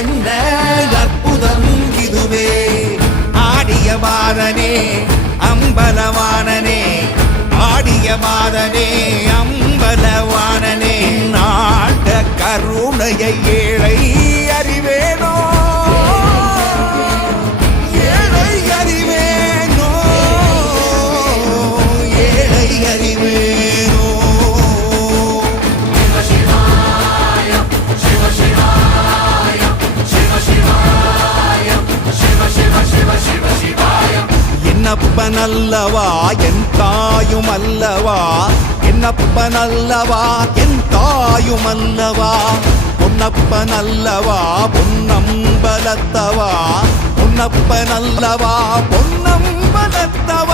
என்ன அற்புதம் இதுவே. ஆடிய மாதனே அம்பலவானனே, ஆடிய மாதனே அம்பலவானனே, நாட கருணையை ஏழை அறிவேனோ, ஏழை அறிவேனோ, ஏழை அறிவேனோ. என்னப்பன் அல்லவா என் தாயும் அல்லவா, என்னப்பன் அல்லவா என் தாயும் அல்லவா, பொன்னப்பன் அல்லவா பொன்னம்பலத்தவா, பொன்னப்பன் அல்லவா பொன்னம்பலத்தவா.